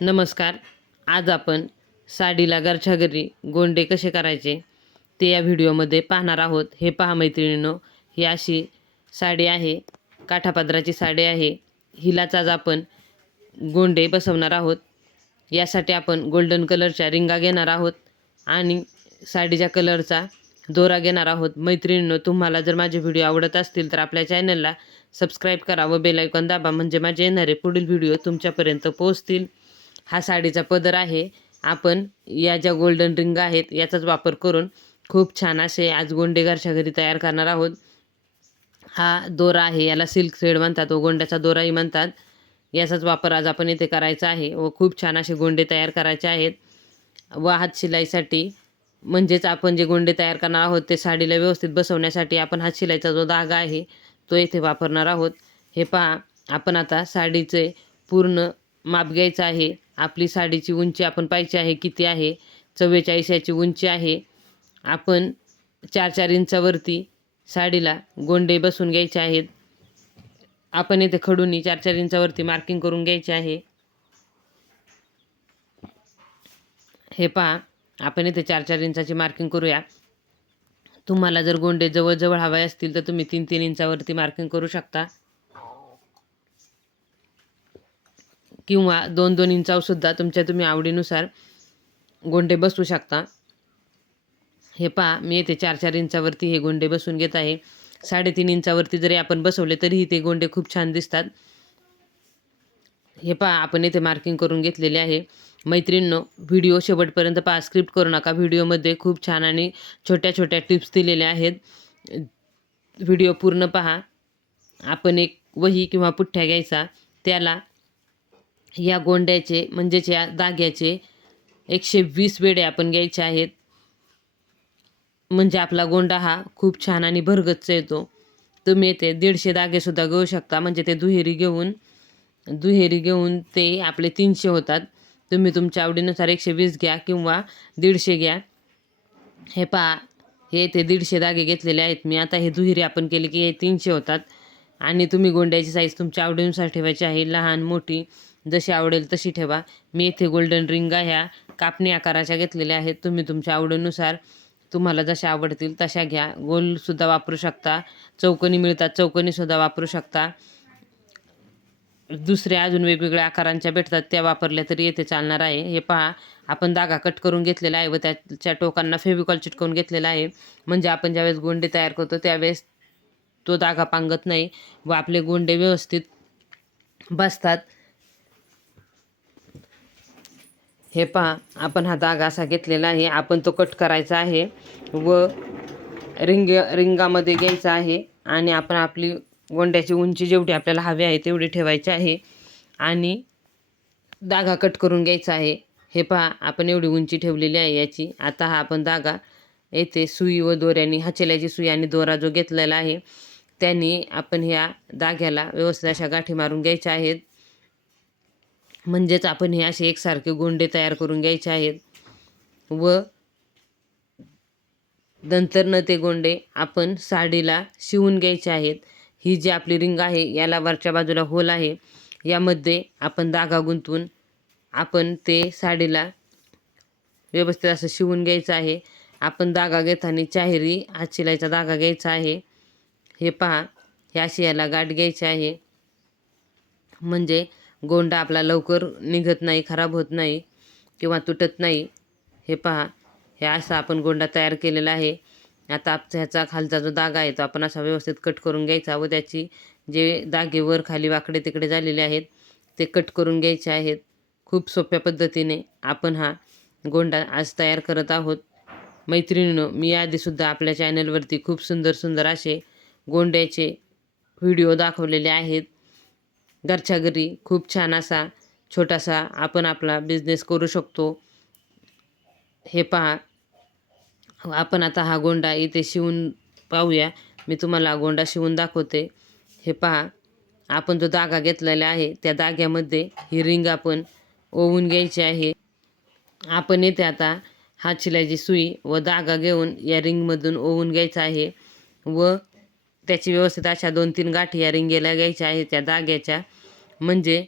नमस्कार. आज आपण साडीला घरच्या घरी गोंडे कसे करायचे ते या व्हिडिओमध्ये पाहणार आहोत. हे पहा मैत्रिणींनो ही अशी साडी आहे काठापदराची साडी आहे. हिलाच आज आपण गोंडे बसवणार आहोत. यासाठी आपण गोल्डन कलरच्या रिंगा घेणार आहोत आणि साडीच्या कलरचा दोरा घेणार आहोत. मैत्रिणींनो तुम्हाला जर माझे व्हिडिओ आवडत असतील तर आपल्या चॅनलला सबस्क्राईब करा व बेलायकॉन दाबा. म्हणजे माझे येणारे पुढील व्हिडिओ तुमच्यापर्यंत पोहोचतील. हा साडीचा पदर आहे. आपण या ज्या गोल्डन रिंग आहेत याचाच वापर करून खूप छान असे आज गोंडे घरच्या घरी तयार करणार आहोत. हा दोरा आहे याला सिल्क थ्रेड म्हणतात व गोंड्याचा दोराही म्हणतात. याचाच वापर आज आपण इथे करायचा आहे व खूप छान असे गोंडे तयार करायचे आहेत. व हात शिलाईसाठी म्हणजेच आपण जे गोंडे तयार करणार आहोत ते साडीला व्यवस्थित बसवण्यासाठी आपण हात शिलाईचा जो धागा आहे तो इथे वापरणार आहोत. हे पहा आपण आता साडीचे पूर्ण माप घ्यायचं आहे. आपली साडीची उंची आपण पाहिजे आहे किती आहे. चव्वेचाळीस याची उंची आहे. आपण चार चार इंचावरती साडीला गोंडे बसून घ्यायचे आहेत. आपण इथे खडूनी चार चार इंचावरती मार्किंग करून घ्यायचे आहे. हे पहा आपण इथे चार चार इंचाची मार्किंग करूया. तुम्हाला जर गोंडे जवळजवळ हवे असतील तर तुम्ही तीन तीन इंचावरती मार्किंग करू शकता. किंवा दोन दोन इंचावसुद्धा तुमच्या तुम्ही आवडीनुसार गोंडे बसवू शकता. हे पहा मी येथे चार चार इंचावरती हे गोंडे बसवून घेत आहे. साडेतीन इंचावरती जरी आपण बसवले तरीही ते गोंडे खूप छान दिसतात. हे पहा आपण येथे मार्किंग करून घेतलेले आहे. मैत्रिणींनो व्हिडिओ शेवटपर्यंत पहा स्क्रिप्ट करू नका. व्हिडिओमध्ये खूप छान आणि छोट्या छोट्या टिप्स दिलेल्या आहेत. व्हिडिओ पूर्ण पहा. आपण एक वही किंवा पुठ्ठ्या घ्यायचा. त्याला या गोंड्याचे म्हणजेच या धाग्याचे एकशे वीस वेडे आपण घ्यायचे आहेत. म्हणजे आपला गोंडा हा खूप छान आणि भरगच्च येतो. तुम्ही येथे दीडशे धागेसुद्धा घेऊ शकता. म्हणजे ते दुहेरी घेऊन दुहेरी घेऊन ते आपले तीनशे होतात. तुम्ही तुमच्या आवडीनुसार एकशे वीस घ्या किंवा दीडशे घ्या. हे पहा हे ते दीडशे धागे घेतलेले आहेत. मी आता हे दुहेरी आपण केले की हे तीनशे होतात. आणि तुम्ही गोंड्याची साईज तुमच्या आवडीनुसार ठेवायची आहे. लहान मोठी. जशी आवडेल तशी ठेवा. मी इथे गोल्डन रिंगा ह्या कापणी आकाराच्या घेतलेल्या आहेत. तुम्ही तुमच्या आवडीनुसार तुम्हाला जशा आवडतील तशा घ्या. गोलसुद्धा वापरू शकता. चौकनी मिळतात चौकनीसुद्धा वापरू शकता. दुसऱ्या अजून वेगवेगळ्या आकारांच्या भेटतात त्या वापरल्या तरी येथे चालणार आहे. हे पहा आपण धागा कट करून घेतलेला आहे व त्याच्या टोकांना फेविकॉल चिटकवून घेतलेला आहे. म्हणजे आपण ज्यावेळेस गोंडे तयार करतो त्यावेळेस तो धागा पांगत नाही व आपले गोंडे व्यवस्थित बसतात. हे पहा आपण हा धागा असा घेतलेला आहे. आपण तो कट करायचा आहे व रिंग रिंगामध्ये घ्यायचा आहे आणि आपण आपली गोंड्याची उंची जेवढी आपल्याला हवी आहे तेवढी ठेवायची आहे आणि धागा कट करून घ्यायचा आहे. हे पहा आपण एवढी उंची ठेवलेली आहे याची. आता हा आपण धागा येथे सुई व दोऱ्याने हचेल्याची सुई आणि दोरा जो घेतलेला आहे त्यांनी आपण ह्या धाग्याला व्यवस्थित अशा गाठी मारून घ्यायच्या आहेत. म्हणजेच आपण हे असे एकसारखे गोंडे तयार करून घ्यायचे आहेत. व नंतरनं ते गोंडे आपण साडीला शिवून घ्यायचे आहेत. ही जी आपली रिंग आहे याला वरच्या बाजूला होल आहे. यामध्ये आपण धागा गुंतवून आपण ते साडीला व्यवस्थित असं शिवून घ्यायचं आहे. आपण धागा घेताना चाहेरी हात धागा घ्यायचा आहे. हे पहा हे अशी याला गाठ घ्यायची आहे. म्हणजे गोंडा आपला लवकर निघत नाही खराब होत नाही किंवा तुटत नाही. हे पहा हे असा आपण गोंडा तयार केलेला आहे. आता आप ह्याचा खालचा जो दागा आहे तो आपण असा व्यवस्थित कट करून घ्यायचा व त्याची जे दागे वर खाली वाकडे तिकडे झालेले आहेत ते कट करून घ्यायचे आहेत. खूप सोप्या पद्धतीने आपण हा गोंडा आज तयार करत आहोत. मैत्रिणीनं मी आधीसुद्धा आपल्या चॅनलवरती खूप सुंदर सुंदर असे गोंड्याचे व्हिडिओ दाखवलेले आहेत. घरच्या घरी खूप छान असा छोटासा आपण आपला बिझनेस करू शकतो. हे पहा. आपण आता हा गोंडा इथे शिवून पाहूया. मी तुम्हाला गोंडा शिवून दाखवते. हे पहा. आपण जो धागा घेतलेला आहे त्या धाग्यामध्ये ही रिंग आपण ओवून घ्यायची आहे. आपण येथे आता हात चिलायची सुई व धागा घेऊन या रिंगमधून ओवून घ्यायचा आहे व त्याची व्यवस्थित अशा दोन तीन गाठी या रिंगेला घ्यायच्या आहे त्या धाग्याच्या म्हणजे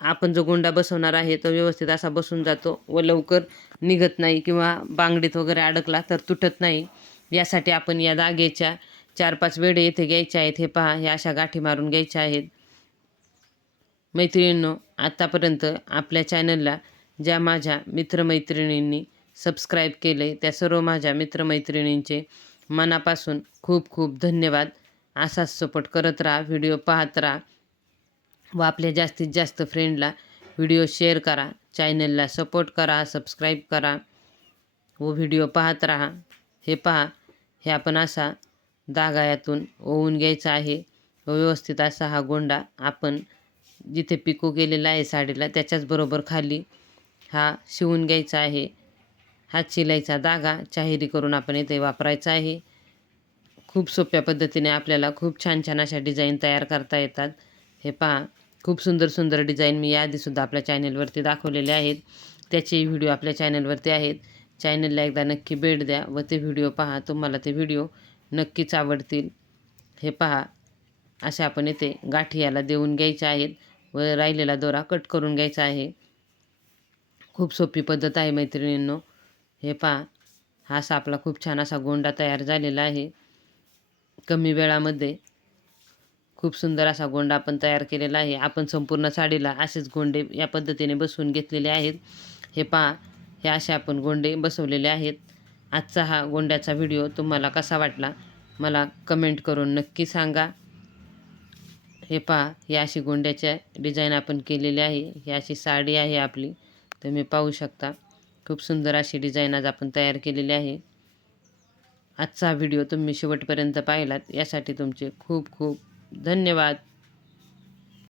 आपण जो गोंडा बसवणार आहे तो व्यवस्थित असा बसून जातो व लवकर निघत नाही किंवा बांगडीत वगैरे अडकला तर तुटत नाही. यासाठी आपण या दागेच्या चार पाच वेडे येथे घ्यायचे आहेत. हे पहा ह्या अशा गाठी मारून घ्यायच्या आहेत. मैत्रिणींनो आत्तापर्यंत आपल्या चॅनलला ज्या माझ्या मित्रमैत्रिणींनी सबस्क्राईब केले त्या सर्व माझ्या मित्रमैत्रिणींचे मनापासून खूप खूप धन्यवाद. असाच सपोर्ट करत राहा व्हिडिओ पाहत राहा. व आपल्या जास्तीत जास्त फ्रेंडला व्हिडिओ शेअर करा. चॅनलला सपोर्ट करा सबस्क्राईब करा. व व्हिडिओ पाहत राहा. हे पहा हे आपण असा दागा यातून ओवून घ्यायचा आहे. व व्यवस्थित असा हा गोंडा आपण जिथे पिको केलेला आहे साडीला त्याच्याचबरोबर खाली हा शिवून घ्यायचा आहे. हा शिलाईचा दागा चाहेरी करून आपण इथे वापरायचा आहे. खूप सोप्या पद्धतीने आपल्याला खूप छान छान अशा डिझाईन तयार करता येतात. हे पहा खूप सुंदर सुंदर डिझाईन मी याआधीसुद्धा आपल्या चॅनलवरती दाखवलेले आहेत. त्याचे व्हिडिओ आपल्या चॅनलवरती आहेत. चॅनलला एकदा नक्की भेट द्या व ते व्हिडिओ पहा. तुम्हाला ते व्हिडिओ नक्कीच आवडतील. हे पहा. अशा आपण येथे गाठी याला देऊन घ्यायच्या आहेत व राहिलेला दोरा कट करून घ्यायचा आहे. खूप सोपी पद्धत आहे मैत्रिणींनो. हे पहा. हा असा आपला खूप छान असा गोंडा तयार झालेला आहे. कमी वेळामध्ये खूप सुंदर असा गोंडा आपण तयार केलेला आहे. आपण संपूर्ण साडीला असेच गोंडे या पद्धतीने बसवून घेतलेले आहेत. हे पहा हे असे आपण गोंडे बसवलेले आहेत. आजचा हा गोंड्याचा व्हिडिओ तुम्हाला कसा वाटला मला कमेंट करून नक्की सांगा. हे पहा हे अशी गोंड्याच्या डिझाईन आपण केलेली आहे. ही अशी साडी आहे आपली. तुम्ही पाहू शकता. खूप सुंदर अशी डिझाईन आज आपण तयार केलेली आहे. आजचा व्हिडिओ तुम्ही शेवटपर्यंत पाहिलात यासाठी तुमचे खूप खूप धन्यवाद.